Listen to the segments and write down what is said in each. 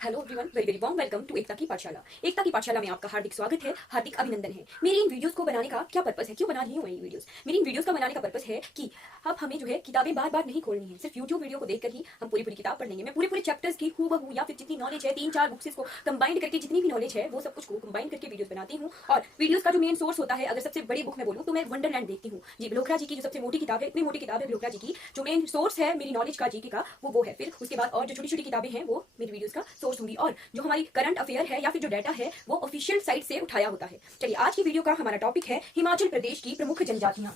Hello everyone, very very warm welcome to Ekta की पाठशाला। एकता की पाठशाला में आपका हार्दिक स्वागत है, हार्दिक अभिनंदन है। मेरी इन वीडियोस को बनाने का क्या पर्पस है, क्यों बना रही हूँ मैं ये वीडियोस? मेरी इन वीडियोस का बनाने का पर्पस है कि अब हमें जो है किताबें बार बार नहीं खोलनी है। सिर्फ यूट्यूब वीडियो को देखकर ही हम पूरी पूरी किताब पढ़ लेंगे। मैं पूरे पूरे चैप्टर्स की हूबहू या फिर जितनी नॉलेज है 3-4 बुक्स को कंबाइंड करके जितनी भी नॉलेज है वो सब कुछ को कंबाइंड करके वीडियोस बनाती हूँ। और वीडियोस का जो मेन सोर्स होता है, अगर सबसे बड़ी बुक में बोलूँ तो मैं वंडरलैंड देखती हूँ जी। ब्लोखरा जी की जो सबसे मोटी किताब है, इतनी मोटी किताब है ब्लोखरा जी की, जो मेन सोर्स है मेरी नॉलेज का जीके का वो है। फिर उसके बाद और जो छोटी छोटी किताबें हैं वो मेरी वीडियोस का सोर्स होंगी। और जो हमारी करंट अफेयर है या फिर जो डाटा है वो ऑफिशियल साइट से उठाया होता है। चलिए, आज की वीडियो का हमारा टॉपिक है हिमाचल प्रदेश की प्रमुख जनजातियां।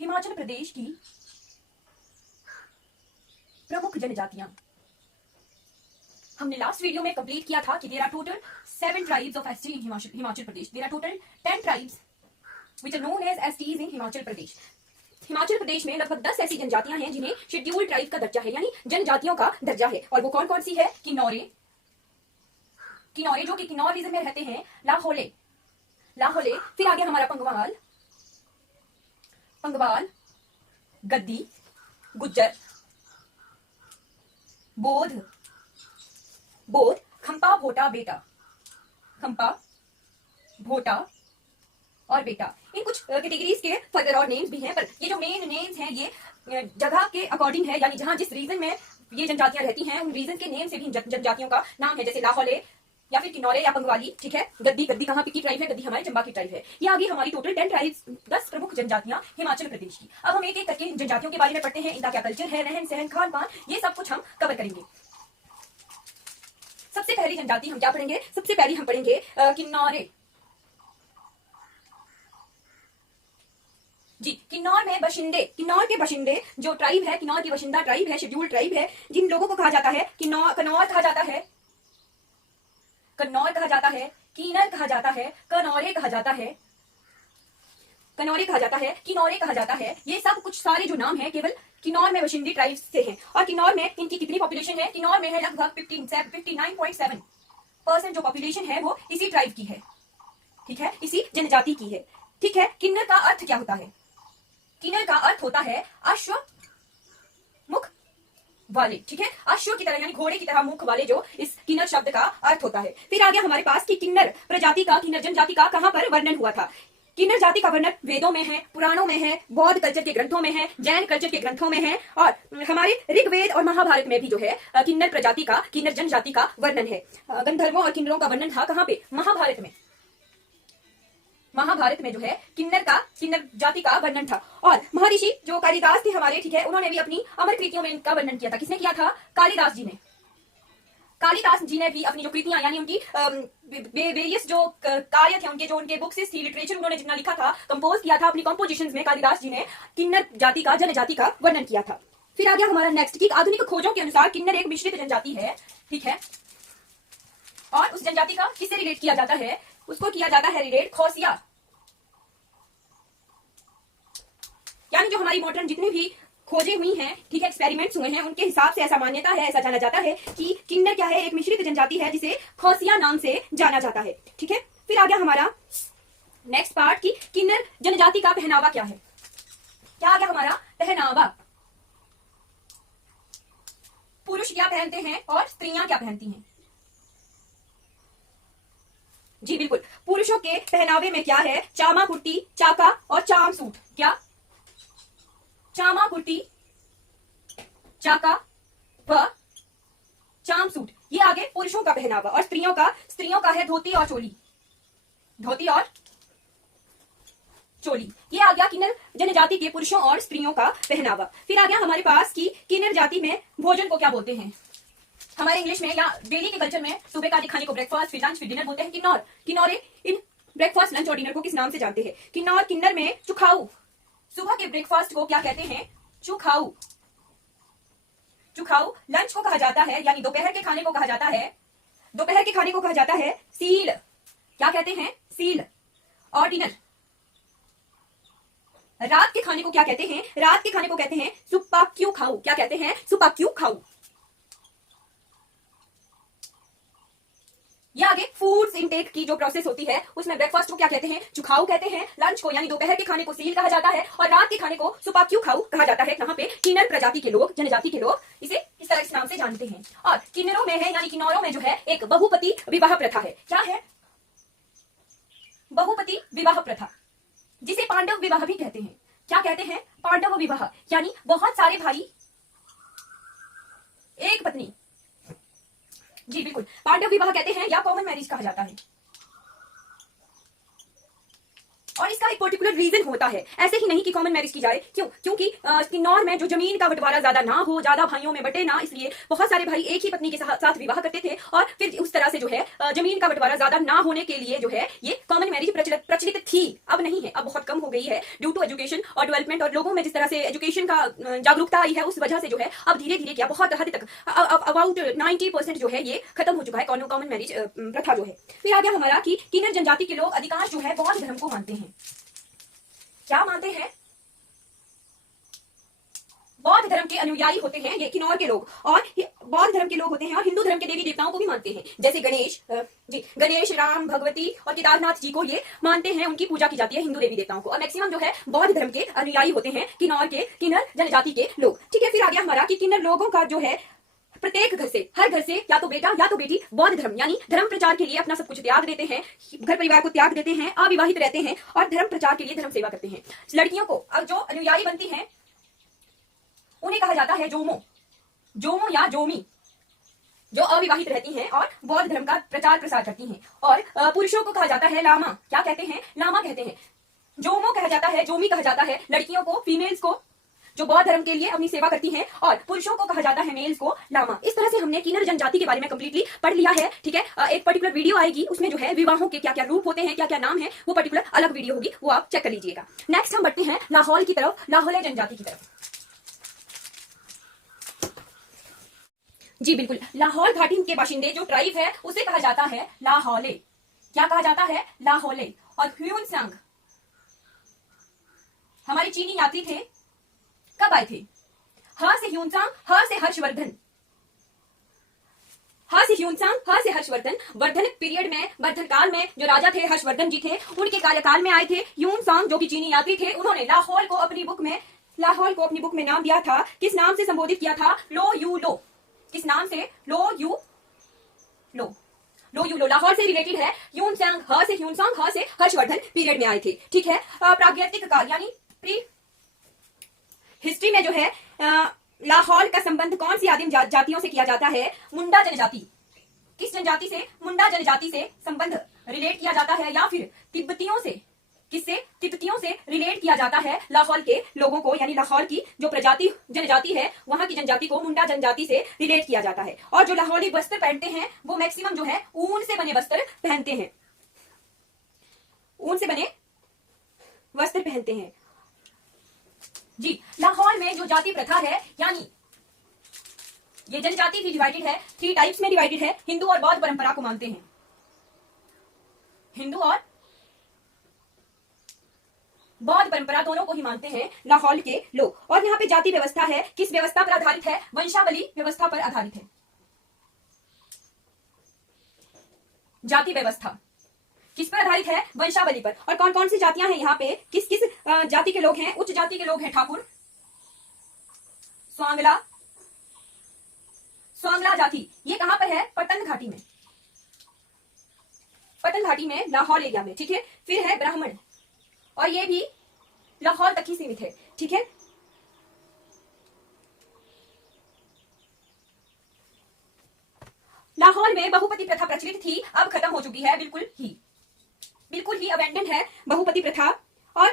हिमाचल प्रदेश की प्रमुख जनजातियां हमने लास्ट वीडियो में कंप्लीट किया था कि there are total 7 tribes of ST in Himachal Pradesh. There are total 10 tribes which are known as STs in Himachal Pradesh. Himachal Pradesh में लगभग 10 ऐसी जनजातियां हैं जिन्हें शेड्यूल्ड ट्राइब का दर्जा है, यानी जनजातियों का दर्जा है। और वो कौन कौन सी है? किन्नौरे जो कि किन्नौर रीजन में रहते हैं, लाहौले, फिर आगे हमारा पंगवाल, गद्दी, गुज्जर, बोध, खंपा, भोटा और बेटा। इन कुछ कैटेगरीज के फर्दर और नेम्स भी हैं, पर ये जो मेन नेम्स हैं ये जगह के अकॉर्डिंग है, यानी जहां जिस रीजन में ये जनजातियां रहती हैं उन रीजन के नेम से भी जनजातियों का नाम है। जैसे लाहौले या फिर किन्नौरे या पंगवाली, ठीक है। गद्दी कहाँ की ट्राइब है? गद्दी हमारे चंबा की ट्राइब है। ये आगे हमारी टोटल 10 ट्राइब्स, 10 प्रमुख जनजातियां हिमाचल प्रदेश की। अब हम एक एक करके जनजातियों के बारे में पढ़ते हैं, इनका क्या कल्चर है, रहन सहन, खान पान, ये सब कुछ हम कवर करेंगे। सबसे पहली जनजाति हम क्या पढ़ेंगे? सबसे पहली हम पढ़ेंगे किन्नौरे जी। किन्नौर के बशिंदे जो ट्राइब है, किन्नौर की बशिंदा ट्राइब है, शेड्यूल्ड ट्राइब है, जिन लोगों को कहा जाता है कन्नौर कहा जाता है, कीनर कहा जाता है, कनौरे कहा जाता है। ये सब कुछ सारे जो नाम है केवल किन्नौर में बशिंदी ट्राइब से हैं। और किन्नौर में इनकी कितनी पॉपुलेशन है? किन्नौर में है लगभग 59.7% जो पॉपुलेशन है वो इसी ट्राइब की है, ठीक है, इसी जनजाति की है, ठीक है। किन्नर का अर्थ क्या होता है? किन्नर का अर्थ होता है अश्व मुख वाले, ठीक है, अश्व की तरह यानी घोड़े की तरह मुख वाले, जो इस किन्नर शब्द का अर्थ होता है। फिर आ गया हमारे पास कि किन्नर जनजाति का कहां पर वर्णन हुआ था? किन्नर जाति का वर्णन वेदों में है, पुराणों में है, बौद्ध कल्चर के ग्रंथों में है, जैन कल्चर के ग्रंथों में है, और हमारे ऋग्वेद और महाभारत में भी जो है किन्नर जनजाति का वर्णन है। गंधर्वों और किन्नरों का वर्णन था कहां पे? महाभारत में जो है किन्नर जाति का वर्णन था। और महर्षि जो कालिदास थे हमारे, ठीक है, उन्होंने भी अपनी अमर कृतियों में इनका वर्णन किया था। किसने किया था? कालिदास जी ने भी अपनी जो कृतियां, यानी उनकी वेरियस जो कार्य थे उनके, जो उनके बुक्स थी, लिटरेचर उन्होंने जितना लिखा था, कंपोज किया था, अपनी कंपोजिशंस में कालिदास जी ने किन्नर जाति का, जनजाति का वर्णन किया था। फिर आ गया हमारा नेक्स्ट कि आधुनिक खोजों के अनुसार किन्नर एक मिश्रित जनजाति है, ठीक है। और उस जनजाति का किससे रिलेट किया जाता है? उसको किया जाता है रिलेट खौसिया, यानी जो हमारी मॉडर्न जितनी भी खोजें हुई हैं, ठीक है, एक्सपेरिमेंट्स हुए हैं, उनके हिसाब से ऐसा मान्यता है, ऐसा जाना जाता है कि किन्नर क्या है? एक मिश्रित जनजाति है जिसे खौसिया नाम से जाना जाता है, ठीक है। फिर आ गया हमारा नेक्स्ट पार्ट कि किन्नर जनजाति का पहनावा क्या है? क्या आ गया हमारा? पहनावा। पुरुष क्या पहनते हैं और स्त्रियां क्या पहनती हैं? जी बिल्कुल, पुरुषों के पहनावे में क्या है? चामा कुर्ती, चाका और चाम सूट। क्या? चामा कुर्ती, चाका व चाम सूट, ये आगे पुरुषों का पहनावा। और स्त्रियों का है धोती और चोली। ये आ गया किन्नर जनजाति के पुरुषों और स्त्रियों का पहनावा। फिर आ गया हमारे पास कि किन्नर जाति में भोजन को क्या बोलते हैं? हमारे इंग्लिश में या डेली के कल्चर में सुबह का खाने को ब्रेकफास्ट, फिर लंच, फिर डिनर बोलते हैं। किन्नौरे इन ब्रेकफास्ट, लंच और डिनर को किस नाम से जानते हैं? किन्नर में चुखाऊ, सुबह के ब्रेकफास्ट को क्या कहते हैं? चुखाऊ। लंच को कहा जाता है, यानी दोपहर के खाने को कहा जाता है सील। क्या कहते हैं? सील। और डिनर, रात के खाने को क्या कहते हैं? रात के खाने को कहते हैं सुपाक्यू खाऊ। क्या कहते हैं? सुपाक्यू खाऊ। ये आगे फूड्स इनटेक की जो प्रोसेस होती है उसमें ब्रेकफास्ट को क्या कहते हैं, चुखाऊ कहते हैं, लंच को यानी दोपहर के खाने को सील कहा जाता है और रात के खाने को सुपाक्यू खाऊ कहा जाता है। यहाँ पे किन्नर प्रजाति के लोग, जनजाति के लोग इसे इस तरह इस नाम से जानते हैं। और किन्नरों में है यानी किन्नौरों में जो है एक बहुपति विवाह प्रथा है। क्या है? बहुपति विवाह प्रथा, जिसे पांडव विवाह भी कहते हैं। क्या कहते हैं? पांडव विवाह, यानी बहुत सारे भाई एक पत्नी। जी बिल्कुल, पांडव विवाह कहते हैं या कॉमन मैरिज कहा जाता है। और इसका एक पर्टिकुलर रीजन होता है, ऐसे ही नहीं कि कॉमन मैरिज की जाए। क्यों? क्योंकि किन्नौर में जो जमीन का बंटवारा ज्यादा ना हो, ज्यादा भाइयों में बटे ना, इसलिए बहुत सारे भाई एक ही पत्नी के साथ विवाह करते थे और फिर उस तरह से जो है जमीन का बंटवारा ज्यादा ना होने के लिए जो है ये कॉमन मैरिज प्रचलित थी। अब नहीं है, अब बहुत कम हो गई है ड्यू टू एजुकेशन और डेवलपमेंट, और लोगों में जिस तरह से एजुकेशन का जागरूकता आई है उस वजह से जो है अब धीरे धीरे क्या बहुत हद तक अबाउट 90% जो है ये खत्म हो चुका है कॉमन मैरिज प्रथा जो है। फिर आ गया हमारा कि किन्नर जनजाति के लोग अधिकांश जो है बौद्ध धर्म को मानते हैं। क्या मानते हैं? बौद्ध धर्म के अनुयायी होते हैं ये किन्नौर के लोग, और बौद्ध धर्म के लोग होते हैं और हिंदू धर्म के देवी देवताओं को भी मानते हैं, जैसे गणेश, राम, भगवती और केदारनाथ जी को ये मानते हैं, उनकी पूजा की जाती है हिंदू देवी देवताओं को। और मैक्सिमम जो है बौद्ध धर्म के अनुयायी होते हैं किन्नौर के किन्नर जनजाति के लोग। ठीक है, फिर आ गया हमारा कि किन्नर लोगों का जो है प्रत्येक घर से, हर घर से या तो बेटा या तो बेटी बौद्ध धर्म यानी धर्म प्रचार के लिए अपना सब कुछ त्याग देते हैं, घर परिवार को त्याग देते हैं, अविवाहित रहते हैं और धर्म प्रचार के लिए धर्म सेवा करते हैं। लड़कियों को अब जो अनुयायी बनती हैं उन्हें कहा जाता है जोमो या जोमी, जो अविवाहित रहती हैं और बौद्ध धर्म का प्रचार प्रसार करती हैं। और पुरुषों को कहा जाता है लामा। क्या कहते हैं? लामा कहते हैं। जोमो कहा जाता है, जोमी कहा जाता है लड़कियों को, फीमेल्स को जो बौद्ध धर्म के लिए अपनी सेवा करती हैं, और पुरुषों को कहा जाता है मेल्स को लामा। इस तरह से हमने किन्नर जनजाति के बारे में कंप्लीटली पढ़ लिया है। ठीक है, एक पर्टिकुलर वीडियो आएगी उसमें जो है विवाहों के क्या क्या रूप होते हैं, क्या क्या नाम है, वो पर्टिकुलर अलग वीडियो होगी, वो आप चेक कर लीजिएगा। नेक्स्ट हम बढ़ते हैं लाहौल की तरफ, लाहौल जनजाति की तरफ। जी बिल्कुल, लाहौल घाटी के बाशिंदे जो ट्राइब है उसे कहा जाता है लाहौले। क्या कहा जाता है? लाहौले। और ह्यूनसांग हमारे चीनी यात्री थे, कब आए थे? ह से ह्यूनसांग, ह से हर्षवर्धन, ह से ह्यूनसांग, ह से हर्षवर्धन। वर्धन पीरियड में, वर्धन काल में जो राजा थे हर्षवर्धन जी थे, उनके कार्यकाल में आए थे। ह्यूनसांग जो कि चीनी यात्री थे, उन्होंने लाहौल को अपनी बुक में नाम दिया था। किस नाम से संबोधित किया था? लो यू लो। किस नाम से? लो यू लो। लाहौल से रिलेटेड है। ह्यूनसांग, ह से ह्यूनसांग, ह से हर्षवर्धन पीरियड में आए थे। ठीक है, प्रागैतिक काल यानी प्री हिस्ट्री में जो है लाहौल का संबंध कौन सी आदिम जातियों से किया जाता है? मुंडा जनजाति। किस जनजाति से? मुंडा जनजाति से संबंध रिलेट किया जाता है, या फिर तिब्बतियों से? किससे? तिब्बतियों से रिलेट किया जाता है लाहौल के लोगों को, यानी लाहौल की जो प्रजाति जनजाति है वहां की जनजाति को मुंडा जनजाति से रिलेट किया जाता है। और जो लाहौली वस्त्र पहनते हैं वो मैक्सिमम जो है ऊन से बने वस्त्र पहनते हैं, ऊन से बने वस्त्र पहनते हैं। जी, लाहौल में जो जाति प्रथा है, यानी ये जनजाति भी डिवाइडेड है, 3 टाइप्स में डिवाइडेड है। हिंदू और बौद्ध परंपरा को मानते हैं, हिंदू और बौद्ध परंपरा दोनों को ही मानते हैं लाहौल के लोग। और यहाँ पे जाति व्यवस्था है, किस व्यवस्था पर आधारित है? वंशावली व्यवस्था पर आधारित है। जाति व्यवस्था किस पर आधारित है? वंशावली पर। और कौन कौन सी जातियां हैं यहाँ पे? किस किस जाति के लोग हैं? उच्च जाति के लोग हैं ठाकुर, स्वांगला जाति। ये कहां पर है? पतन घाटी में, पतन घाटी में, लाहौल एरिया में। ठीक है, फिर है ब्राह्मण, और ये भी लाहौल तक ही सीमित है। ठीक है, लाहौल में बहुपति प्रथा प्रचलित थी, अब खत्म हो चुकी है, बिल्कुल ही अबेंडन है बहुपति प्रथा। और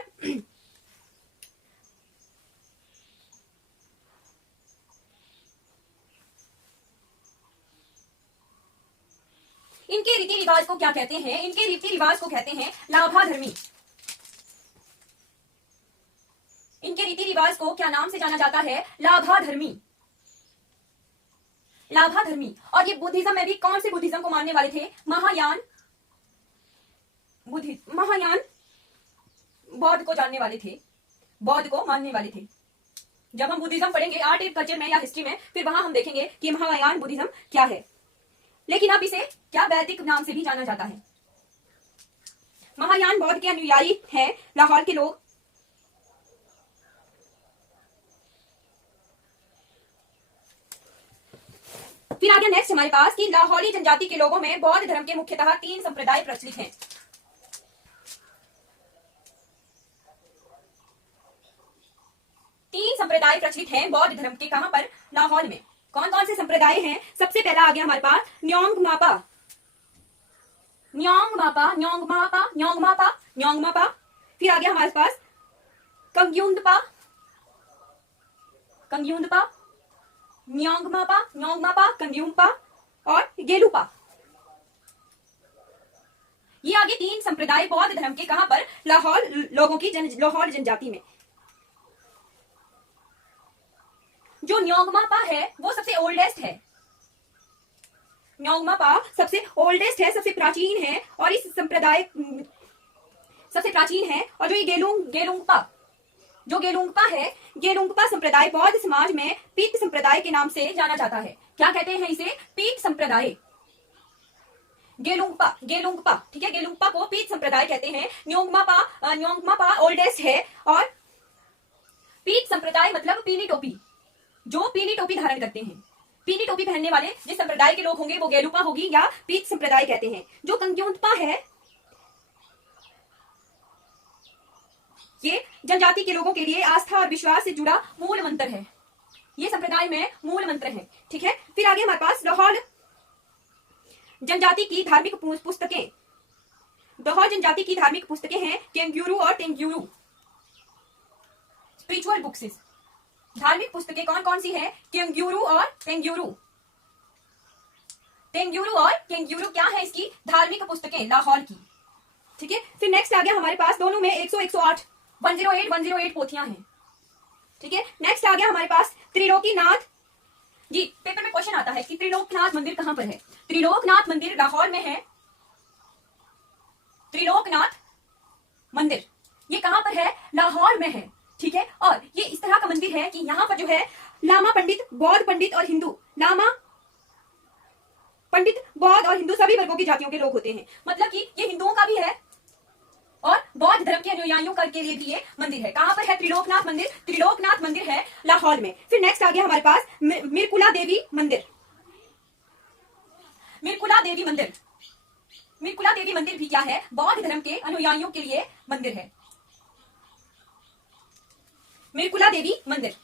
इनके रीति रिवाज को क्या कहते हैं? इनके रीति रिवाज को कहते हैं लाभाधर्मी। इनके रीति रिवाज को क्या नाम से जाना जाता है? लाभाधर्मी। और ये बुद्धिज्म में भी कौन से बुद्धिज्म को मानने वाले थे? महायान बौद्ध को जानने वाले थे, बौद्ध को मानने वाले थे। जब हम बुद्धिज्म पढ़ेंगे आर्ट एंड कल्चर में या हिस्ट्री में, फिर वहां हम देखेंगे कि महायान बुद्धिज्म क्या है। लेकिन अब इसे क्या वैदिक नाम से भी जाना जाता है। महायान बौद्ध के अनुयायी हैं लाहौल के लोग। फिर आ गया नेक्स्ट हमारे पास कि लाहौली जनजाति के लोगों में बौद्ध धर्म के मुख्यतः 3 संप्रदाय प्रचलित हैं। तीन संप्रदाय प्रचलित हैं बौद्ध धर्म के। कहां पर? लाहौल में। कौन कौन से संप्रदाय हैं? सबसे पहला आ गया हमारे पास न्योंग मापा, न्योंग मापा, न्योंग मापा, न्योंग मापा, न्योंग मापा। फिर आ गया हमारे पास कंग्युंदपा, कंग्युंदपा, न्योंग मापा, न्योंग मापा, कंग्युंपा और गेलुपा। ये आगे 3 संप्रदाय बौद्ध धर्म के। कहां पर? लाहौल लोगों की लाहौल जनजाति में। जो न्योंगमापा है वो सबसे ओल्डेस्ट है। न्योंगमापा सबसे ओल्डेस्ट है, सबसे प्राचीन है और इस संप्रदाय सबसे प्राचीन है। और जो ये गेलुंगपा, जो गेलुंगपा है, गेलुंगपा संप्रदाय बौद्ध समाज में पीत संप्रदाय के नाम से जाना जाता है। क्या कहते हैं इसे? पीत संप्रदाय। गेलुंगपा, गेलुंगपा, ठीक है, गेलुंगपा को पीत संप्रदाय कहते हैं। न्योंगमापा ओल्डेस्ट है और पीत संप्रदाय मतलब पीली टोपी, जो पीली टोपी धारण करते हैं। पीली टोपी पहनने वाले जिस संप्रदाय के लोग होंगे वो गेलुपा होगी या पीत संप्रदाय कहते हैं। जो कंग्युंतपा है ये जनजाति के लोगों के लिए आस्था और विश्वास से जुड़ा मूल मंत्र है। ये संप्रदाय में मूल मंत्र है, ठीक है। फिर आगे हमारे पास लाहौल जनजाति की धार्मिक पुस्तकें। लाहौल जनजाति की धार्मिक पुस्तकें हैं केंगुरु और टेंगुरु, स्पिरिचुअल बुक्स। धार्मिक पुस्तकें कौन कौन सी है? केंगुरु और टेंगुरु। टेंगुरु और केंगुरु क्या है इसकी धार्मिक पुस्तकें लाहौल की, ठीक है। फिर नेक्स्ट आ गया हमारे पास दोनों में 108 108 पोथियां हैं, ठीक है। नेक्स्ट आ गया हमारे पास त्रिलोकीनाथ जी। पेपर में क्वेश्चन आता है कि त्रिलोकनाथ मंदिर कहां पर है? त्रिलोकनाथ मंदिर लाहौर में है। त्रिलोकनाथ मंदिर ये कहां पर है? लाहौर में है, ठीक है। और ये इस तरह का मंदिर है कि यहाँ पर जो है लामा पंडित, बौद्ध पंडित और हिंदू, लामा पंडित, बौद्ध और हिंदू सभी वर्गों की जातियों के लोग होते हैं। मतलब कि ये हिंदुओं का भी है और बौद्ध धर्म के अनुयायियों के लिए भी ये मंदिर है। कहां पर है? त्रिलोकनाथ मंदिर। त्रिलोकनाथ मंदिर है लाहौर में। फिर नेक्स्ट आ गया हमारे पास मिरकुला देवी मंदिर। मिरकुला देवी मंदिर, मिरकुला देवी मंदिर भी क्या है? बौद्ध धर्म के अनुयायियों के लिए मंदिर है। मिरकुला देवी मंदिर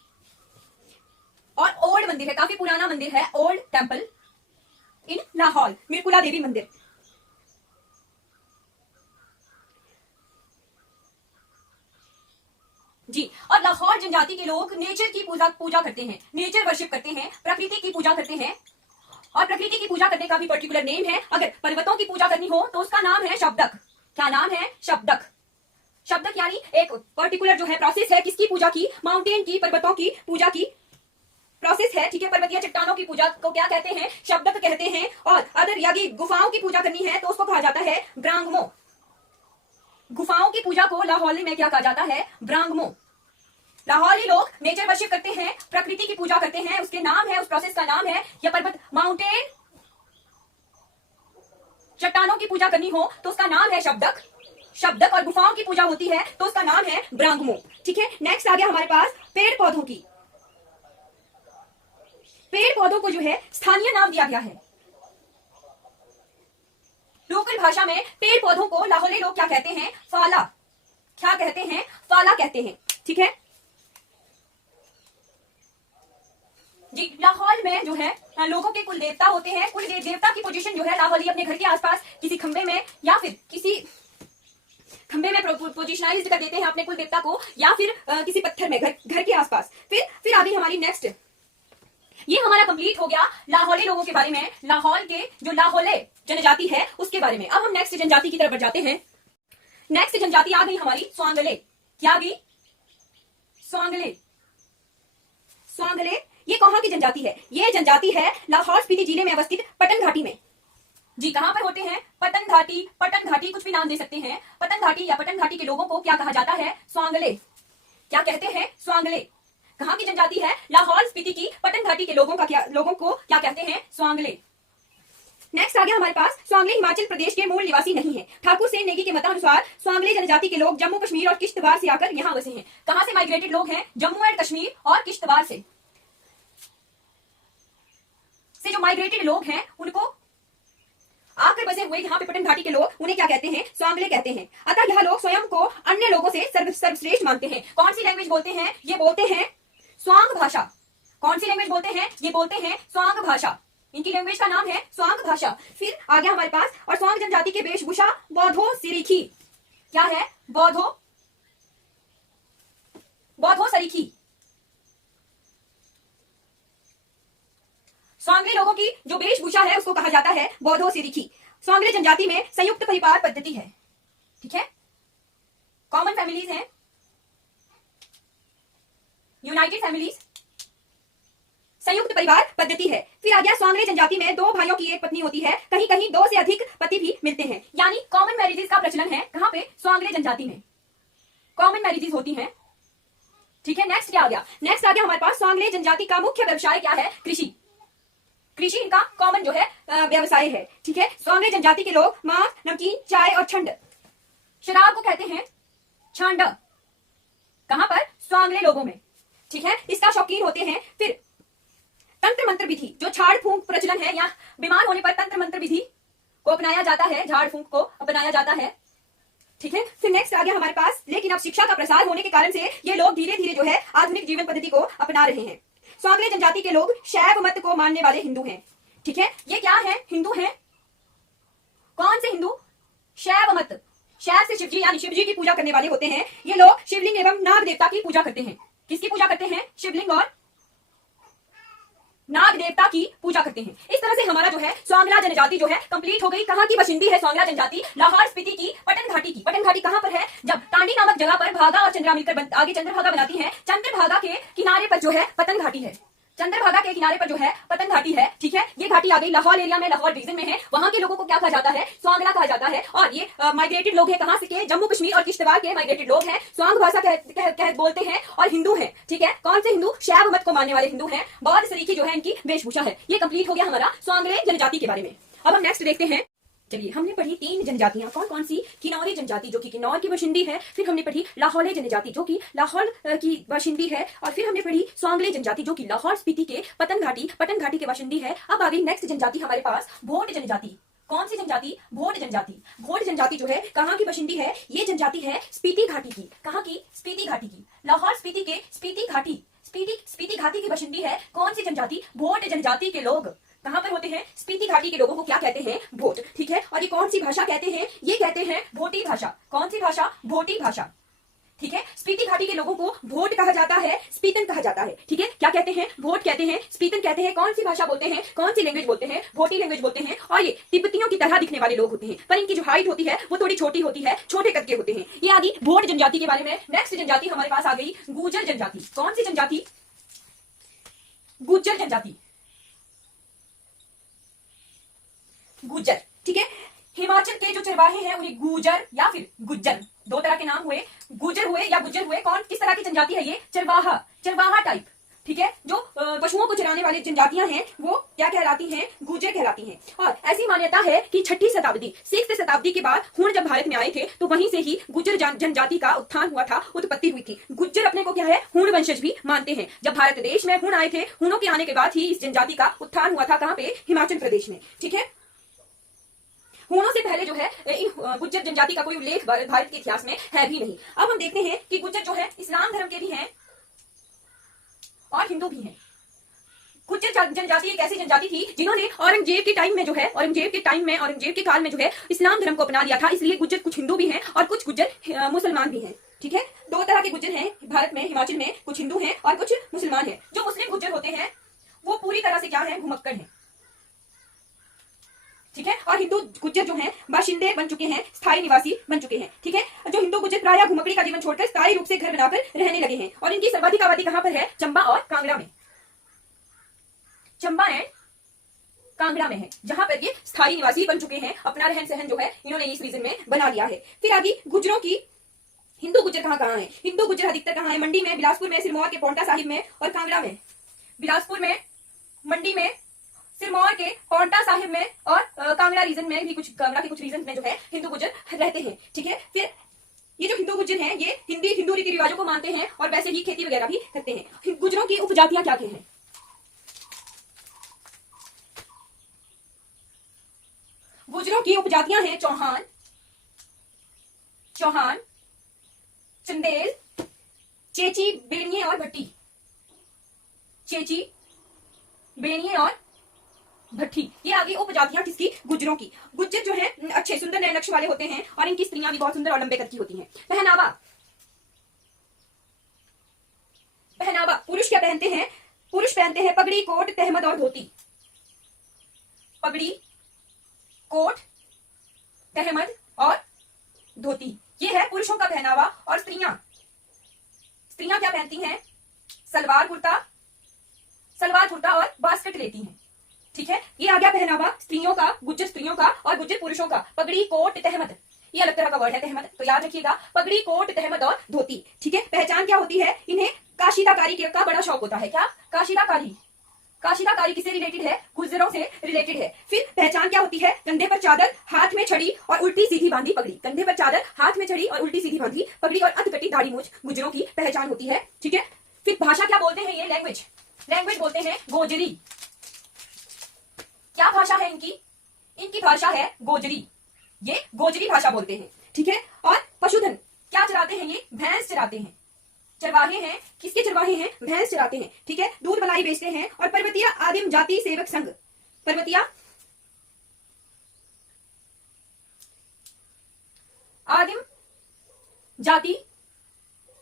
और ओल्ड मंदिर है, काफी पुराना मंदिर है, ओल्ड टेंपल इन लाहौल, मिरकुला देवी मंदिर। जी। और लाहौर जनजाति के लोग नेचर की पूजा करते हैं, नेचर वर्शिप करते हैं, प्रकृति की पूजा करते हैं। और प्रकृति की पूजा करने का भी पर्टिकुलर नेम है। अगर पर्वतों की पूजा करनी हो तो उसका नाम है शब्दक। क्या नाम है? शब्दक। शब्दक यानी एक पर्टिकुलर जो है प्रोसेस है किसकी पूजा की? माउंटेन की, पर्वतों की पूजा की प्रोसेस है, ठीक है। पर्वतीय चट्टानों की पूजा को क्या कहते हैं? शब्दक कहते हैं। और अगर यदि गुफाओं की पूजा करनी है तो उसको कहा जाता है ब्रांगमो। गुफाओं की पूजा को लाहौली में क्या कहा जाता है? ब्रांगमो। लाहौली लोग नेचर वर्शिप करते हैं, प्रकृति की पूजा करते हैं, उसके नाम है, उस प्रोसेस का नाम है या पर्वत, माउंटेन, चट्टानों की पूजा करनी हो तो उसका नाम है शब्दक। शब्दक। और गुफाओं की पूजा होती है तो उसका नाम है ब्रांगमो, ठीक है। नेक्स्ट आ गया हमारे पास पेड़ पौधों की। पेड़ पौधों को जो है स्थानीय नाम दिया गया है। लोकल भाषा में पेड़ पौधों को लाहौली लोग क्या कहते हैं? फाला। क्या कहते हैं? फाला कहते हैं, ठीक है जी। लाहौल में जो है लोगों के कुल देवता होते हैं। कुल देवता की पोजीशन जो है लाहौली अपने घर के आसपास किसी खंबे में या फिर किसी खंबे में पोजिशनलाइज कर देते हैं अपने कुल देवता को, या फिर किसी पत्थर में घर के आसपास। फिर आ गई हमारी नेक्स्ट, ये हमारा कंप्लीट हो गया लाहौली लोगों के बारे में, लाहौल के जो लाहौले जनजाति है उसके बारे में। अब हम नेक्स्ट जनजाति की तरफ बढ़ जाते हैं। नेक्स्ट जनजाति आ गई हमारी स्वांगले। क्या आ गई? स्वांगले। स्वांगले ये कहां की जनजाति है? ये जनजाति है लाहौल स्पीति जिले में अवस्थित पटन घाटी में। जी। कहां पर होते हैं? पटन घाटी। पटन घाटी कुछ भी नाम दे सकते हैं। पटन घाटी या पटन घाटी के लोगों को क्या कहा जाता है? स्वांगले। क्या कहते हैं? स्वांगले। कहां की जनजाति है? लाहौल स्पीति की पटन घाटी के लोगों को क्या कहते हैं? स्वांगले। नेक्स्ट आ गया हमारे पास, स्वांगले हिमाचल प्रदेश के मूल निवासी नहीं है। ठाकुर सेन नेगी के मतानुसार स्वांगले जनजाति के लोग जम्मू कश्मीर और किश्तवाड़ से आकर यहाँ बसे हैं। कहां से माइग्रेटेड लोग हैं? जम्मू एंड कश्मीर और किश्तवाड़ से जो माइग्रेटेड लोग हैं उनको आकर बसे हुए यहाँ पे पटन घाटी के लोग, उन्हें क्या कहते हैं? स्वांगले कहते हैं। अतः यह लोग स्वयं को अन्य लोगों से सर्वश्रेष्ठ मानते हैं। कौन सी लैंग्वेज बोलते हैं? ये बोलते हैं स्वांग भाषा। कौन सी लैंग्वेज बोलते हैं? ये बोलते हैं स्वांग भाषा। इनकी लैंग्वेज का नाम है स्वांग भाषा। फिर आ गया हमारे पास, और स्वांग जनजाति के वेशभूषा बौद्धो सिरिखी। क्या है? बौद्धो सरीखी। स्वांगले लोगों की जो वेशभूषा है उसको कहा जाता है बौद्धो सिरिखी। स्वांगले जनजाति में संयुक्त परिवार पद्धति है। ठीक है, कॉमन फैमिलीज हैं, यूनाइटेड फैमिलीज, संयुक्त परिवार पद्धति है। फिर आ गया, स्वांगले जनजाति में 2 भाइयों की एक पत्नी होती है। कहीं कहीं 2 से अधिक पति भी मिलते हैं, यानी कॉमन मैरिजेस का प्रचलन है। कहां पे? स्वांगले जनजाति में कॉमन मैरिजेस होती हैं। ठीक है, नेक्स्ट क्या आ गया? नेक्स्ट आ गया हमारे पास, स्वांगले जनजाति का मुख्य व्यवसाय क्या है? कृषि। कृषि इनका कॉमन जो है व्यवसाय है। ठीक है, स्वांगले जनजाति के लोग मांस, नमकीन, चाय और छंड, शराब को कहते हैं छांड। कहां पर? स्वांगले लोगों में। ठीक है, इसका शौकीन होते हैं। फिर तंत्र मंत्र विधि, जो झाड़ फूंक प्रचलन है, या बीमार होने पर तंत्र मंत्र विधि को अपनाया जाता है, झाड़ फूंक को अपनाया जाता है। ठीक है, फिर नेक्स्ट आ गया हमारे पास, लेकिन अब शिक्षा का प्रसार होने के कारण से ये लोग धीरे धीरे जो है आधुनिक जीवन पद्धति को अपना रहे हैं। स्वांगले जनजाति के लोग शैव मत को मानने वाले हिंदू हैं। ठीक है, ये क्या है? हिंदू हैं। कौन से हिंदू? शैव मत। शैव से शिवजी यानी शिवजी की पूजा करने वाले होते हैं। ये लोग शिवलिंग एवं नाग देवता की पूजा करते हैं। किसकी पूजा करते हैं? शिवलिंग और नाग देवता की पूजा करते हैं। इस तरह से हमारा जो है स्वांगला जनजाति जो है कंप्लीट हो गई। कहां की बशिंदी है स्वांगला जनजाति? लाहौल स्पीति की पटन घाटी की। पटन घाटी कहां पर है? जब टांडी नामक जगह पर भागा और चंद्रा मिलकर आगे चंद्रभागा बनाती है। चंद्रभागा के किनारे पर जो है पतन घाटी है। चंद्रभागा के किनारे पर जो है पतन घाटी है। ठीक है, ये घाटी आ गई लाहौल एरिया में, लाहौल रीजन में है। वहां के लोगों को क्या कहा जाता है? स्वांगला कहा जाता है। और ये माइग्रेटेड लोग हैं। कहां से के? जम्मू कश्मीर और किश्तवाड़ के माइग्रेटेड लोग हैं। स्वांग भाषा बोलते हैं और हिंदू हैं। ठीक है, कौन से हिंदू? शैव मत को मानने वाले हिंदू हैं। बौद्ध सरीखी जो है इनकी वेशभूषा है। ये कंप्लीट हो गया हमारा स्वांगले जनजाति के बारे में। अब हम नेक्स्ट देखते हैं। चलिए, हमने पढ़ी 3 जनजातियां। कौन कौन सी? किन्नौरी जनजाति जो कि किन्नौर की बाशिंदी है। फिर हमने पढ़ी लाहौले जनजाति जो कि लाहौल की बाशिंदी है। और फिर हमने पढ़ी स्वांगले जनजाति जो कि लाहौल स्पीति के पतन घाटी के बाशिंदी है। अब आ गई नेक्स्ट जनजाति हमारे पास, भोट जनजाति। कौन सी जनजाति? भोट जनजाति। भोट जनजाति जो है कहां की बाशिंदी है? ये जनजाति है स्पीति घाटी की। कहां की? स्पीति घाटी की। लाहौल स्पीति के स्पीति घाटी की बाशिंदी है। कौन सी जनजाति? भोट जनजाति के लोग कहां पर होते हैं? स्पीति घाटी के लोगों को क्या कहते हैं? भोट। ठीक है, और ये कौन सी भाषा कहते हैं? ये कहते हैं भोटी भाषा। कौन सी भाषा? भोटी भाषा। ठीक है, स्पीति घाटी के लोगों को भोट कहा जाता है, स्पीतन कहा जाता है। ठीक है, क्या कहते हैं? भोट कहते हैं, स्पीतन कहते हैं। कौन सी भाषा बोलते हैं? कौन सी लैंग्वेज बोलते हैं? भोटी लैंग्वेज बोलते हैं। और ये तिब्बतियों की तरह दिखने वाले लोग होते हैं, पर इनकी जो हाइट होती है वो थोड़ी छोटी होती है, छोटे कद के होते हैं। ये आ गई भोट जनजाति के बारे में। नेक्स्ट जनजाति हमारे पास आ गई गुर्जर जनजाति। कौन सी जनजाति? गुर्जर जनजाति। गुज्जर। ठीक है, हिमाचल के जो चरवाहे हैं उन्हें गुर्जर या फिर गुज्जर, 2 तरह के नाम हुए, गुर्जर हुए या गुज्जर हुए। कौन किस तरह की जनजाति है? ये चरवाहा टाइप। ठीक है, जो पशुओं को चराने वाली जनजातियां हैं वो क्या कहलाती हैं? गुर्जर कहलाती हैं। और ऐसी मान्यता है कि 6ठी शताब्दी 6th शताब्दी के बाद हुण जब भारत में आए थे तो वहीं से ही गुर्जर जनजाति का उत्थान हुआ था, उत्पत्ति हुई थी। गुर्जर अपने को क्या है? हुण वंशज भी मानते हैं। जब भारत देश में हुण आए थे, हुणों के आने के बाद ही इस जनजाति का उत्थान हुआ था। कहां पे? हिमाचल प्रदेश में। ठीक है, हुणों से पहले जो है इन गुर्जर जनजाति का कोई उल्लेख भारत के इतिहास में है भी नहीं। अब हम देखते हैं कि गुर्जर जो है इस्लाम धर्म के भी हैं और हिंदू भी हैं। गुर्जर जनजाति एक ऐसी जनजाति थी जिन्होंने औरंगजेब के टाइम में जो है औरंगजेब के काल में जो है इस्लाम धर्म को अपना लिया था। इसलिए गुर्जर कुछ हिंदू भी हैं और कुछ गुर्जर मुसलमान भी हैं। ठीक है, 2 तरह के गुर्जर हैं भारत में, हिमाचल में। कुछ हिंदू हैं और कुछ मुसलमान हैं। जो मुस्लिम गुर्जर होते हैं वो पूरी तरह से क्या है? घुमक्कड़ हैं। ठीक है, और हिंदू गुर्जर जो हैं बाशिंदे बन चुके हैं, स्थायी निवासी बन चुके हैं। ठीक है, जो हिंदू गुर्जर प्रायः घुमक्कड़ी का जीवन छोड़कर स्थायी रूप से घर बनाकर रहने लगे हैं। और इनकी सर्वाधिक आबादी कहां पर है? चंबा और कांगड़ा में। चंबा एंड कांगड़ा में है, जहां पर ये स्थायी निवासी बन चुके हैं। अपना रहन सहन जो है इन्होंने इस रीजन में बना लिया है। फिर आगे गुर्जरों की हिंदू गुर्जर कहां है? हिंदू गुर्जर अधिकतर कहां है? मंडी में, बिलासपुर में, सिरमौर के पोंटा साहिब में और कांगड़ा में। बिलासपुर में, मंडी में, सिरमौर के पांवटा साहिब में और कांगड़ा रीजन में भी कांगड़ा के कुछ रीजन में जो है हिंदू गुर्जर रहते हैं। ठीक है, फिर ये जो हिंदू गुर्जर हैं ये हिंदू रीति रिवाजों को मानते हैं और वैसे ही खेती वगैरह भी करते हैं। गुर्जरों की उपजातियां क्या क्या हैं? गुर्जरों की उपजातियां हैं चौहान, चंदेल, चेची, बेड़िये और भट्टी। चेची, बेड़िये और भट्टी, ये आगे उपजातियां किसकी? गुर्जरों की। गुर्जर जो है अच्छे सुंदर नए नक्श वाले होते हैं और इनकी स्त्रियां भी बहुत सुंदर और लंबे कद की होती हैं। पहनावा, पुरुष क्या पहनते हैं? पुरुष पहनते हैं पगड़ी, कोट, तहमद और धोती। पगड़ी, कोट, तहमद और धोती, ये है पुरुषों का पहनावा। और स्त्रियां क्या पहनती हैं? सलवार कुर्ता और बास्केट लेती हैं। ठीक है, ये आ गया पहनावा स्त्रियों का, गुर्जर स्त्रियों का और गुर्जर पुरुषों का। पगड़ी, कोट, तहमद, ये अलग तरह का वर्ड है तहमद, तो याद रखिएगा। पगड़ी, कोट, तहमद और धोती। ठीक है, पहचान क्या होती है? इन्हें काशीदाकारी का बड़ा शौक होता है। क्या? काशीदाकारी किससे रिलेटेड है? गुर्जरों से रिलेटेड है। फिर पहचान क्या होती है? कंधे पर चादर, हाथ में छड़ी और उल्टी सीधी बांधी पगड़ी। कंधे पर चादर, हाथ में छड़ी और उल्टी सीधी बांधी पगड़ी और अधकटी दाढ़ी मूंछ गुर्जरों की पहचान होती है। ठीक है, फिर भाषा क्या बोलते हैं? ये लैंग्वेज बोलते हैं गोजरी। क्या भाषा है इनकी? इनकी भाषा है गोजरी, ये गोजरी भाषा बोलते हैं। ठीक है, और पशुधन क्या चराते हैं? ये भैंस चराते हैं। चरवाहे हैं, किसके चरवाहे हैं? भैंस चराते हैं। ठीक है, दूध मलाई बेचते हैं। और पर्वतीय आदिम जाति सेवक संघ, पर्वतीय आदिम जाति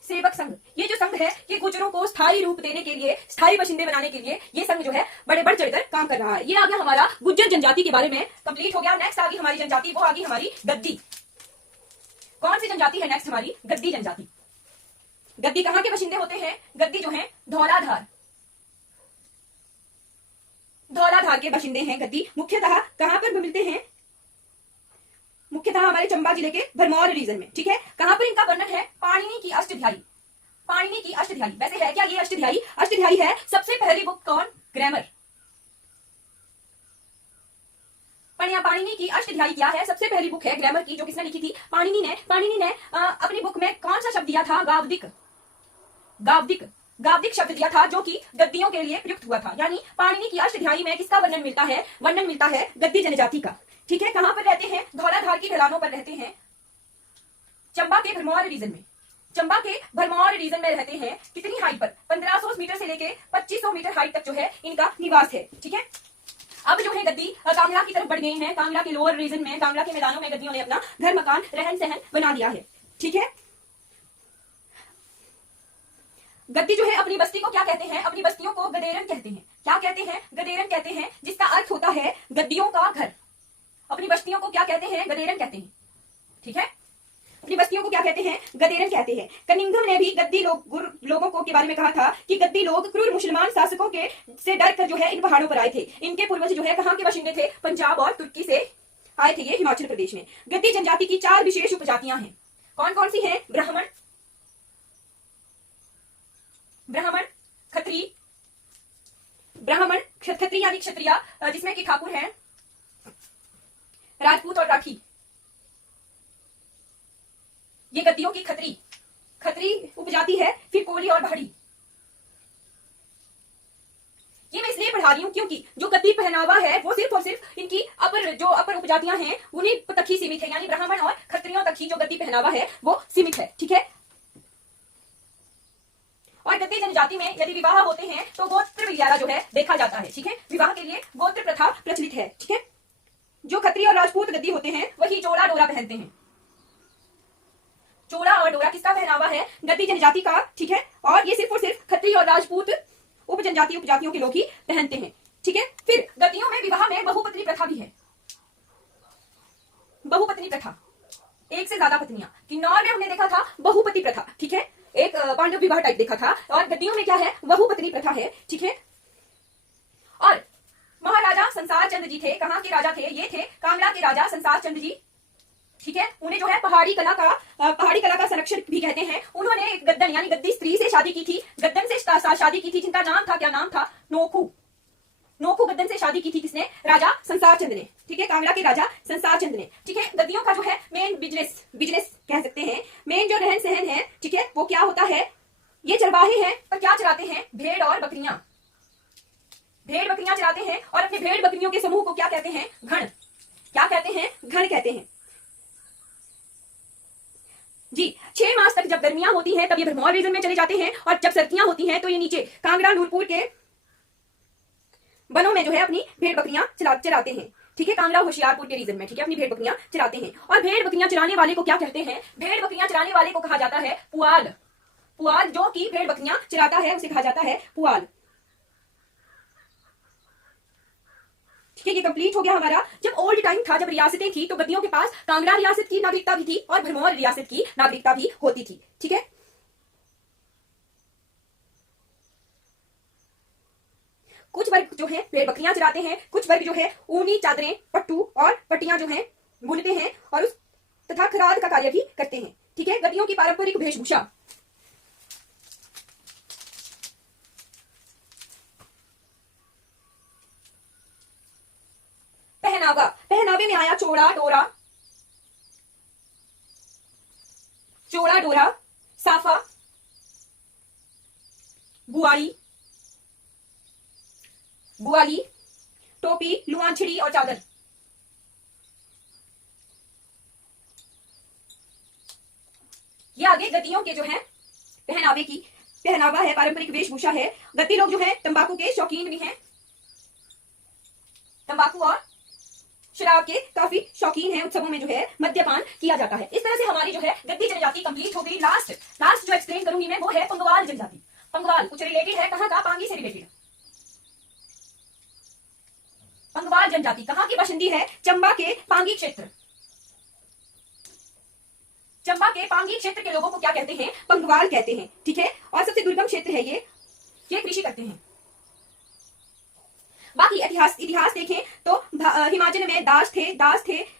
सेवक संघ, ये जो संघ है ये गुर्जरों को स्थायी रूप देने के लिए, स्थायी बाशिंदे बनाने के लिए ये संघ जो है बड़े बढ़ चढ़कर काम कर रहा है। ये आ गया हमारा गुर्जर जनजाति के बारे में कंप्लीट हो गया। नेक्स्ट आ गई हमारी जनजाति, वो आ गई हमारी गद्दी। कौन सी जनजाति है नेक्स्ट? हमारी गद्दी जनजाति। गद्दी कहां के बाशिंदे होते हैं? गद्दी जो है धौलाधार के बाशिंदे हैं गद्दी। मुख्यतः कहां पर मिलते हैं? मुख्यतः हमारे चंबा जिले के भरमौर रीजन में। ठीक है, कहां पर इनका वर्णन है? पाणिनि की अष्टध्यायी। वैसे है क्या ये अष्टध्यायी है? सबसे पहली बुक कौन? ग्रामर। पाणिनि की अष्टध्यायी क्या है? सबसे पहली बुक है ग्रामर की, जो किसने लिखी थी? पाणिनि ने अपनी बुक में कौन सा शब्द दिया था? गावदिक शब्द दिया था, जो कि गद्दियों के लिए प्रयुक्त हुआ था। यानी पाणिनि की अष्टध्यायी में किसका वर्णन मिलता है? वर्णन मिलता है गद्दी जनजाति का। ठीक है, कहां पर रहते हैं? धौलाधार की ढलानों पर रहते हैं, चंबा के भरमौर रीजन में रहते हैं। कितनी हाइट पर? 1500 मीटर से लेके 2500 मीटर हाइट तक जो है इनका निवास है। ठीक है, अब जो है गद्दी कांगड़ा की तरफ बढ़ गई हैं। कांगड़ा के लोअर रीजन में, कांगड़ा के मैदानों में गद्दियों ने अपना घर मकान रहन सहन बना लिया है। ठीक है, गद्दी जो है अपनी बस्ती को क्या कहते हैं? अपनी बस्तियों को गदेरन कहते हैं। क्या कहते हैं? गदेरन कहते हैं, जिसका अर्थ होता है गद्दियों का घर। अपनी बस्तियों को क्या कहते हैं? गदेरन कहते हैं। ठीक है, अपनी बस्तियों को क्या कहते हैं? गदेरन कहते हैं। कनिंघम ने भी गद्दी लोगों को के बारे में कहा था कि गद्दी लोग क्रूर मुसलमान शासकों के से डर कर जो है इन पहाड़ों पर आए थे। इनके पूर्वज जो है कहां के बाशिंदे थे? पंजाब और तुर्की से आए थे ये हिमाचल प्रदेश में। गद्दी जनजाति की 4 विशेष उपजातियां हैं। कौन कौन सी हैं? ब्राह्मण, क्षत्रिय यानी क्षत्रिया, जिसमें कि ठाकुर हैं, राजपूत और राठी। ये गद्दियों की खत्री उपजाति है। फिर कोली और भाड़ी। ये मैं इसलिए पढ़ा रही हूं क्योंकि जो गद्दी पहनावा है वो सिर्फ और सिर्फ इनकी अपर उपजातियां हैं उन्हीं तक ही सीमित है। यानी ब्राह्मण और क्षत्रियों तक ही जो गद्दी पहनावा है वो सीमित है। ठीक है, और गद्दी जनजाति में यदि विवाह होते हैं तो गोत्र विलियारा जो है देखा जाता है। ठीक है, विवाह के लिए गोत्र प्रथा प्रचलित है। ठीक है, जो खत्री और राजपूत गद्दी होते हैं वही जोड़ा डोरा पहनते हैं। चोला और डोरा किसका पहनावा है? गद्दी जनजाति का। ठीक है, और ये सिर्फ और सिर्फ खत्री और राजपूत उपजातियों के लोग ही पहनते हैं। ठीक है, फिर गद्दियों में विवाह में बहुपत्नी प्रथा भी है। बहुपत्नी प्रथा, एक से ज्यादा पत्नियां। किन्नौर में हमने देखा था बहुपति प्रथा। ठीक है, एक पांडव विवाह टाइप देखा था। और गद्दियों में क्या है? बहुपत्नी प्रथा है। ठीक है, और महाराजा संसार चंद जी थे। कहां के राजा थे? ये थे कांगड़ा के राजा संसार चंद जी। ठीक है, उन्हें जो है पहाड़ी कला का संरक्षण भी कहते हैं। उन्होंने एक गद्दन यानी गद्दी स्त्री से शादी की थी, गद्दन से शादी की थी, जिनका नाम था, क्या नाम था? नोखू गद्दन से शादी की थी किसने? राजा संसार चंद ने। ठीक है, कांगड़ा के राजा संसार चंद ने। ठीक है, गद्दियों का जो है मेन बिजनेस कह सकते हैं, मेन जो रहन सहन है, ठीक है, वो क्या होता है? ये चरवाहे हैं, पर क्या चराते हैं? भेड़ और बकरियां। भेड़ बकरियां चराते हैं और अपने भेड़ बकरियों के समूह को क्या कहते हैं? घण। क्या कहते हैं? घण कहते हैं जी। 6 मास तक जब गर्मियां होती हैं तब ये भरमौर रीजन में चले जाते हैं, और जब सर्दियां होती हैं तो ये नीचे कांगड़ा नूरपुर के वनों में जो है अपनी भेड़ बकरियां चराते हैं। ठीक है, कांगड़ा होशियारपुर के रीजन में, ठीक है, अपनी भेड़ बकरियां चराते हैं। और भेड़ बकरियां चराने वाले को क्या कहते हैं? भेड़ बकरियां चराने वाले को कहा जाता है पुआल। पुआल जो कि भेड़ बकरियां चराता है उसे कहा जाता है पुआल। ठीक है, ये कंप्लीट हो गया हमारा। जब ओल्ड टाइम था, जब रियासतें थी, तो गद्दियों के पास कांगड़ा रियासत की नागरिकता भी थी और भरमौर रियासत की नागरिकता भी होती थी। ठीक है, कुछ वर्ग जो है भेड़ बकरियां चराते हैं, कुछ वर्ग जो है ऊनी चादरें, पट्टू और पट्टियां जो है बुनते हैं और उस तथा खराद का कार्य भी करते हैं। ठीक है, गद्दियों की पारंपरिक वेशभूषा। पहनावा, पहनावे में आया चौड़ा डोरा, साफा, बुआली, टोपी, लुआंछड़ी और चादर। ये आगे गद्दियों के जो है पहनावा है, पारंपरिक वेशभूषा है। गद्दी लोग जो है तंबाकू के शौकीन भी हैं, तंबाकू और शराब के काफी शौकीन हैं। उत्सवों में जो है मद्यपान किया जाता है। इस तरह से हमारी जो है गद्दी जनजाति कंप्लीट हो गई। लास्ट जो एक्सप्लेन करूंगी मैं वो है पंगवाल जनजाति। पंगवाल कुछ रिलेटेड है, कहां का? पांगी से रिलेटेड। पंगवाल जनजाति कहां की बशिंदी है? चंबा के पांगी क्षेत्र। चंबा के पांगी क्षेत्र के लोगों को क्या कहते हैं? पंगवाल कहते हैं। ठीक है, और सबसे दुर्गम क्षेत्र है ये कृषि करते हैं। बाकी इतिहास देखें तो हिमाचल में दास थे,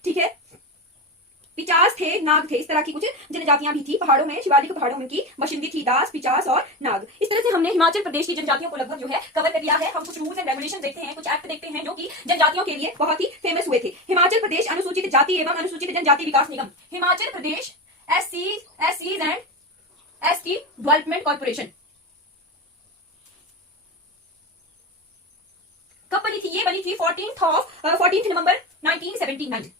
ठीक है, पिचास थे, नाग थे। इस तरह की कुछ जनजातियां भी थी। पहाड़ों में, शिवालिक पहाड़ों में की बशिंदी थी दास, पिचास और नाग। इस तरह से हमने हिमाचल प्रदेश की जनजातियों को लगभग जो है कवर कर लिया है। हम कुछ रूल्स एंड रेगुलेशन देखते हैं, कुछ एक्ट देखते हैं जो कि जनजातियों के लिए बहुत ही फेमस हुए थे। हिमाचल प्रदेश अनुसूचित जाति एवं अनुसूचित जनजाति विकास निगम, Himachal Pradesh एससीज and ST development corporation. कब बनी थी? ये बनी थी 14 नवंबर 1979।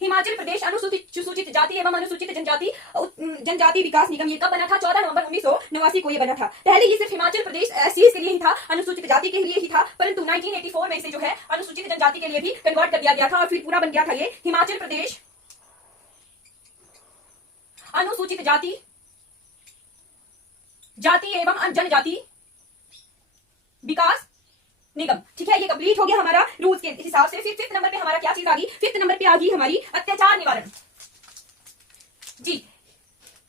हिमाचल प्रदेश अनुसूचित जाति एवं अनुसूचित जनजाति विकास निगम ये कब बना था? 14 नवंबर 1989 को ये बना था। पहले ये सिर्फ हिमाचल प्रदेश एससी के लिए ही था, अनुसूचित जाति के लिए ही था, परंतु 1984 में इसे जो है अनुसूचित जनजाति के लिए भी कन्वर्ट कर दिया गया था और फिर पूरा बन गया था ये हिमाचल प्रदेश अनुसूचित जाति एवं जनजाति विकास निगम। ठीक है, ये कंप्लीट हो गया हमारा रूल्स के हिसाब से। फिर 5th नंबर पे हमारा क्या चीज आ गई? 5th नंबर पे आ गई हमारी अत्याचार निवारण। जी,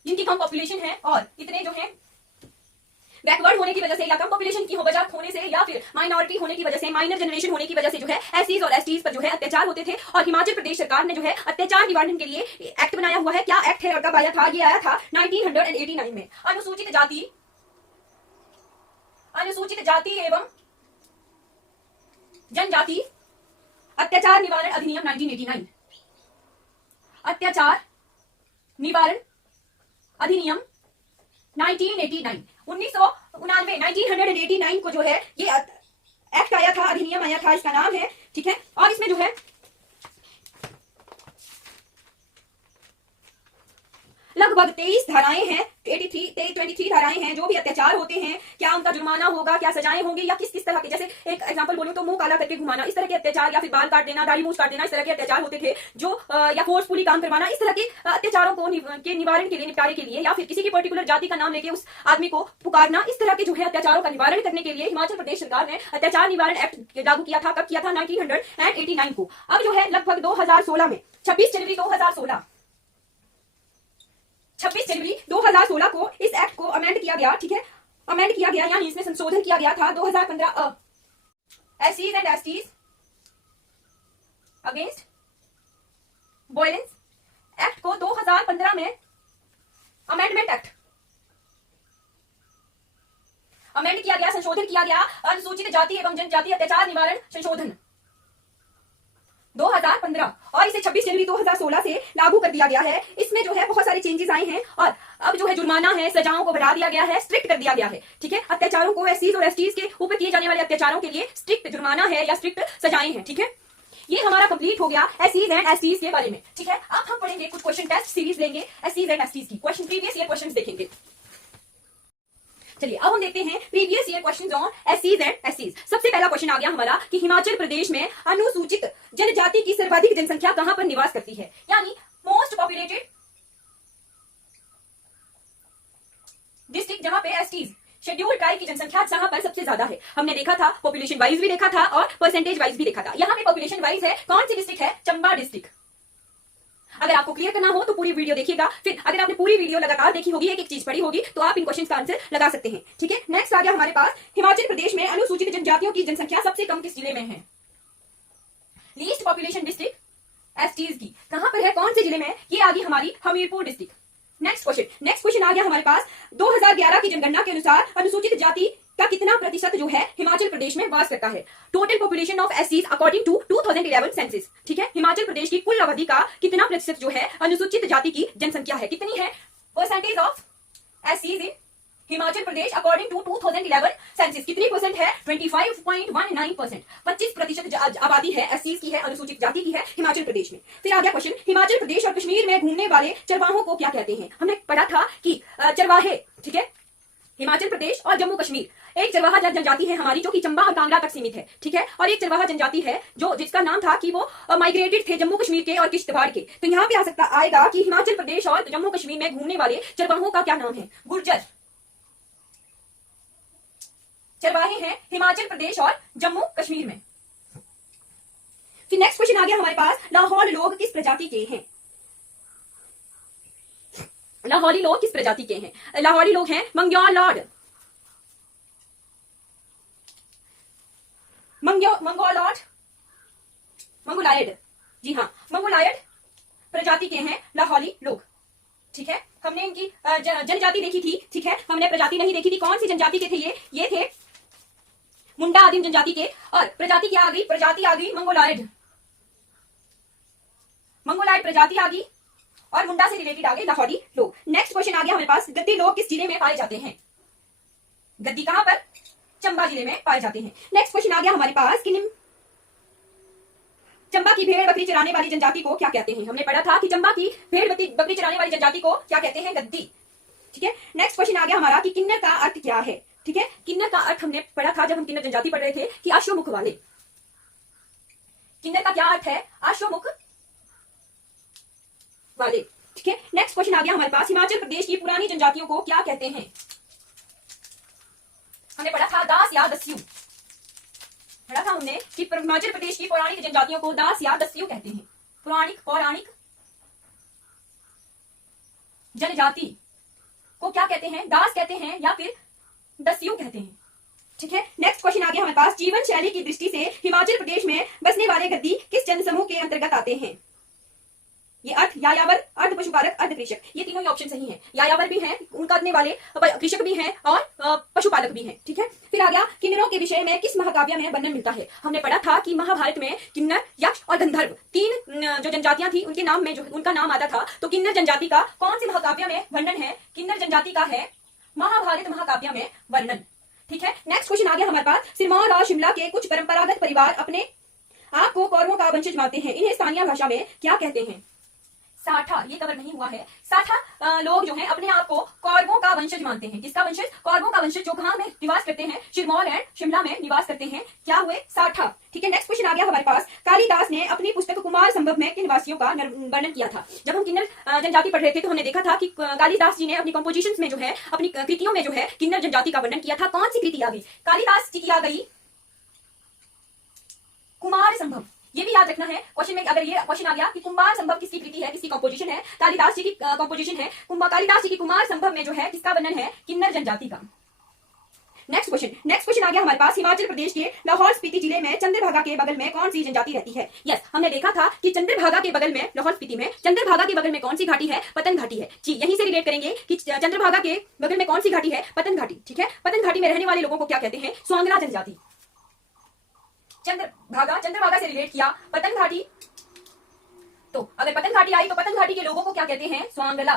जिनकी कम पॉपुलेशन है और इतने जो है बैकवर्ड होने की वजह से या कम पॉपुलेशन की वजह होने से या फिर माइनॉरिटी होने की वजह से, माइनर जनरेशन होने की वजह से जो है एससीज और एसटीज पर जो है अत्याचार होते थे। और हिमाचल प्रदेश सरकार ने जो है अत्याचार निवारण के लिए एक्ट बनाया हुआ है। क्या एक्ट है और कब आया था? ये आया था 1989 में। अनुसूचित जाति एवं जनजाति अत्याचार निवारण अधिनियम 1989। अत्याचार निवारण अधिनियम 1989 1989 को जो है ये एक्ट आया था, अधिनियम आया था, इसका नाम है। ठीक है, और इसमें जो है लगभग 23 धाराएं हैं, 23 धाराएं हैं। जो भी अत्याचार होते हैं, क्या उनका जुर्माना होगा, क्या सजाएं होंगी, या किस किस तरह के, जैसे एक एग्जांपल बोलूं तो मुंह काला करके घुमाना, इस तरह के अत्याचार, या फिर बाल काट देना, दाढ़ी मूछ काट देना, इस तरह के अत्याचार होते थे जो या फोर्सफुली काम करवाना, इस तरह के अत्याचारों को के निवारण के लिए, निपटारे के लिए, या फिर किसी की पर्टिकुलर जाति का नाम लेके उस आदमी को पुकारना, इस तरह के जो है अत्याचारों का निवारण करने के लिए हिमाचल प्रदेश सरकार ने अत्याचार निवारण एक्ट लागू किया था। कब किया था? 1989 को। अब जो है लगभग 2016 में 26 जनवरी 2016 को इस एक्ट को अमेंड किया गया। ठीक है, अमेंड किया गया यानी इसमें संशोधन किया गया था। 2015 एससीज and STs against violence act को 2015 में अमेंडमेंट एक्ट अमेंड किया गया, संशोधन किया गया अनुसूचित जाति एवं जनजाति अत्याचार निवारण संशोधन 2015 और इसे 26 जनवरी 2016 से लागू कर दिया गया है। इसमें जो है बहुत सारे चेंजेस आए हैं और अब जो है जुर्माना है, सजाओं को बढ़ा दिया गया है, स्ट्रिक्ट कर दिया गया है। ठीक है, अत्याचारों को एससीज और एसटीज के ऊपर किए जाने वाले अत्याचारों के लिए स्ट्रिक्ट जुर्माना है या स्ट्रिक्ट सजाएं हैं। ठीक है, ये हमारा कंप्लीट हो गया एससीज एंड एसटीज के बारे में। ठीक है, अब हम पढ़ेंगे कुछ क्वेश्चन टेस्ट सीरीज लेंगे एससीज एंड एसटीज की, क्वेश्चन प्रीवियस ईयर क्वेश्चंस देखेंगे। चलिए अब हम देखते हैं प्रीवियस ईयर क्वेश्चंस ऑन एससीज एंड एसटीज। सबसे पहला क्वेश्चन आ गया हमारा कि हिमाचल प्रदेश में अनुसूचित जनजाति की सर्वाधिक जनसंख्या कहां पर निवास करती है, यानी मोस्ट पॉपुलेटेड डिस्ट्रिक्ट जहां पे एसटीज शेड्यूल्ड ट्राइब की जनसंख्या जहां पर सबसे ज्यादा है। हमने देखा था पॉपुलेशन वाइज भी देखा था और परसेंटेज वाइज भी देखा था। यहाँ पे पॉपुलेशन वाइज है, कौन सी डिस्ट्रिक्ट है, चंबा डिस्ट्रिक्ट। अगर आपको क्लियर करना हो तो पूरी वीडियो देखिएगा, फिर अगर आपने पूरी वीडियो लगातार देखी होगी, एक एक चीज पढ़ी होगी, तो आप इन क्वेश्चन का आंसर लगा सकते हैं। ठीक है, नेक्स्ट आ गया हमारे पास हिमाचल प्रदेश में अनुसूचित जनजातियों की जनसंख्या सबसे कम किस जिले में है, लीस्ट पॉपुलेशन डिस्ट्रिक्ट एसटीज की कहां पर है, कौन से जिले में, ये आ गई हमारी हमीरपुर डिस्ट्रिक्ट। नेक्स्ट क्वेश्चन आ गया हमारे पास 2011 की जनगणना के अनुसार अनुसूचित जाति का कितना प्रतिशत जो है हिमाचल प्रदेश में वास करता है, टोटल पॉपुलेशन ऑफ एससीज अकॉर्डिंग टू 2011 सेंसस। ठीक है, हिमाचल प्रदेश की कुल आबादी का कितना प्रतिशत जो है अनुसूचित जाति की जनसंख्या है, कितनी है, परसेंटेज ऑफ एससीज in Himachal Pradesh according to 2011 census कितनी परसेंट है, 25.19%। 25% आबादी है एससीज की है, अनुसूचित जाति की है हिमाचल प्रदेश में। फिर आ गया क्वेश्चन, हिमाचल प्रदेश और कश्मीर में घूमने वाले चरवाहों को क्या कहते हैं। हमने पढ़ा था कि चरवाहे, ठीक है, हिमाचल प्रदेश और जम्मू कश्मीर एक चरवाहा जनजाति है हमारी जो कि चंबा और कांगड़ा तक सीमित है। ठीक है, और एक चरवाहा जनजाति है जो जिसका नाम था कि वो माइग्रेटेड थे जम्मू कश्मीर के और किश्तवाड़ के। तो यहाँ पे आ सकता आएगा कि हिमाचल प्रदेश और जम्मू कश्मीर में घूमने वाले चरवाहों का क्या नाम है, गुर्जर चरवाहे हैं हिमाचल प्रदेश और जम्मू कश्मीर में। फिर नेक्स्ट क्वेश्चन आ गया हमारे पास, लाहौल लोग किस प्रजाति के हैं, लाहौरी लोग किस प्रजाति के हैं, लाहौरी लोग हैं मंगोलॉयड, मंगोलॉयड, जी हाँ, मंगोलॉयड प्रजाति के हैं लाहौरी लोग। ठीक है, हमने इनकी जनजाति देखी थी। ठीक है, हमने प्रजाति नहीं देखी थी, कौन सी जनजाति के थे ये थे मुंडा आदिम जनजाति के, और प्रजाति क्या आ गई, प्रजाति आ गई मंगोलॉयड, मंगोलॉयड प्रजाति आ गई और मुंडा से रिलेटेड आ गए लाहौरी लोग। नेक्स्ट क्वेश्चन आ गया हमारे पास, गद्दी लोग किस जिले में पाए जाते हैं, गद्दी कहां पर, चंबा जिले में पाए जाते हैं। नेक्स्ट क्वेश्चन आ गया हमारे पास कि चंबा की भेड़ बकरी चराने वाली जनजाति को क्या कहते हैं। हमने पढ़ा था कि चंबा की भेड़ बकरी चराने वाली जनजाति को क्या कहते हैं, गद्दी। ठीक है, नेक्स्ट क्वेश्चन आ गया हमारा कि किन्नर का अर्थ क्या है। ठीक है, किन्नर का अर्थ हमने पढ़ा था जब हम किन्नर जनजाति पढ़ रहे थे कि अश्वमुख वाले। किन्नर का क्या अर्थ है, अश्वमुख वाले। ठीक है, नेक्स्ट क्वेश्चन आ गया हमारे पास, हिमाचल प्रदेश की पुरानी जनजातियों को क्या कहते हैं। हमने पढ़ा था दास या दस्यु, पढ़ा था हमने कि हिमाचल प्रदेश की पौराणिक जनजातियों को दास या दस्यु कहते हैं। पौराणिक जनजाति को क्या कहते हैं, दास कहते हैं या फिर दस्यु कहते हैं। ठीक है, नेक्स्ट क्वेश्चन आ गया हमारे पास, जीवन शैली की दृष्टि से हिमाचल प्रदेश में बसने वाले गद्दी किस जनसमूह के अंतर्गत आते हैं। ये अर्थ यायावर, अर्ध पशुपालक, अर्ध कृषक, ये तीनों ही ऑप्शन सही हैं। यायावर भी हैं, उनका करने वाले कृषक भी हैं और पशुपालक भी हैं। ठीक है, फिर आ गया किन्नरों के विषय में किस महाकाव्य में वर्णन मिलता है। हमने पढ़ा था कि महाभारत में किन्नर, यक्ष और गंधर्व तीन जो जनजातियां थी उनके नाम में जो उनका नाम आता था, तो किन्नर जनजाति का कौन सी महाकाव्य में वर्णन है, किन्नर जनजाति का है महाभारत महाकाव्य में वर्णन। ठीक है, नेक्स्ट क्वेश्चन आ गया हमारे पास, सिरमौर और शिमला के कुछ परंपरागत परिवार अपने आप को कौरवों का वंशज मानते हैं, इन्हें स्थानीय भाषा में क्या कहते हैं। साठा, ये कवर नहीं हुआ है। साठा लोग जो हैं अपने आप को कौरवों का वंशज मानते हैं। किसका वंशज, कौरवों का वंशज, जो कहां में निवास करते हैं, सिरमौर एंड शिमला में निवास करते हैं, क्या हुए, साठा। ठीक है, नेक्स्ट क्वेश्चन आ गया हमारे पास, कालिदास ने अपनी पुस्तक कुमार संभव में किन वासियों का वर्णन किया था। जब हम किन्नर जनजाति पढ़ रहे थे तो हमने देखा था कि कालिदास जी ने अपनी कंपोजिशंस में जो है, अपनी कृतियों में जो है किन्नर जनजाति का वर्णन किया था। कौन सी कृति आ गई, कालिदास जी की आ गई कुमार संभव। ये भी याद रखना है क्वेश्चन में, अगर ये क्वेश्चन आ गया कि कुमार संभव किसकी कृति है, किसकी कंपोजिशन है, कालिदास जी की कंपोजिशन है। कालिदास जी की कुमार संभव में जो है किसका वर्णन है, किन्नर जनजाति का। नेक्स्ट क्वेश्चन आ गया हमारे पास। हिमाचल प्रदेश के लाहौल स्पीति जिले में चंद्रभागा के बगल में कौन सी जनजाति रहती है? यस, हमने देखा था कि चंद्रभागा के बगल में, लाहौल स्पीति में चंद्रभागा के बगल में कौन सी घाटी है? पतन घाटी है। जी, यहीं से रिलेट करेंगे कि चंद्रभागा के बगल में कौन सी घाटी है? पतन घाटी। ठीक है, पतन घाटी में रहने वाले लोगों को क्या कहते हैं? स्वांगला जनजाति। चंद्रभागा से रिलेट किया पतन घाटी, तो अगर पतन घाटी आई तो पतन घाटी के लोगों को क्या कहते हैं? स्वांगला।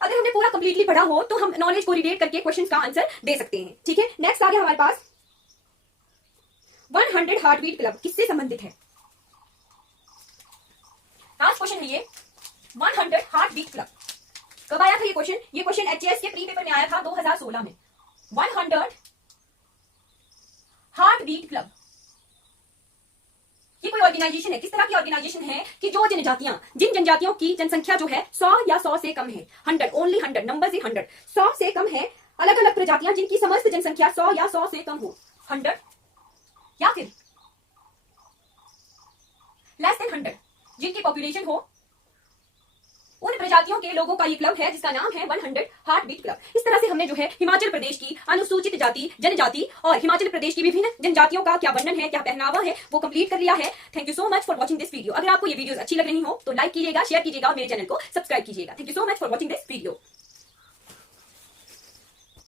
अगर हमने पूरा कंप्लीटली पढ़ा हो तो हम नॉलेज को रिलेट करके क्वेश्चंस का आंसर दे सकते हैं। ठीक है, नेक्स्ट आ गया हमारे पास 100 हार्टबीट क्लब किससे संबंधित है? लास्ट क्वेश्चन है ये, 100 हार्टबीट क्लब कब आया था ये क्वेश्चन? ये क्वेश्चन एचएएस के प्री पेपर में आया था 2016 में। 100 हार्टबीट क्लब ये कोई ऑर्गेनाइजेशन है। किस तरह की ऑर्गेनाइजेशन है कि जो जनजातियां, जिन जनजातियों की जनसंख्या जो है 100 या 100 से कम है, 100 ओनली 100 नंबर से 100 से कम है, अलग अलग प्रजातियां जिनकी समस्त जनसंख्या 100 या 100 से कम हो, 100 या फिर लेस देन 100 जिनकी पॉपुलेशन हो, उन प्रजातियों के लोगों का ये क्लब है जिसका नाम है 100 हार्टबीट क्लब। इस तरह से हमने जो है हिमाचल प्रदेश की अनुसूचित जाति, जनजाति और हिमाचल प्रदेश की विभिन्न जनजातियों का क्या वर्णन है, क्या पहनावा है, वो कंप्लीट कर लिया है। Thank you so much for watching this video. अगर आपको ये वीडियोस अच्छी लग रही हो तो लाइक कीजिएगा, शेयर कीजिएगा, मेरे चैनल को सब्सक्राइब कीजिएगा। Thank you so much for watching this video.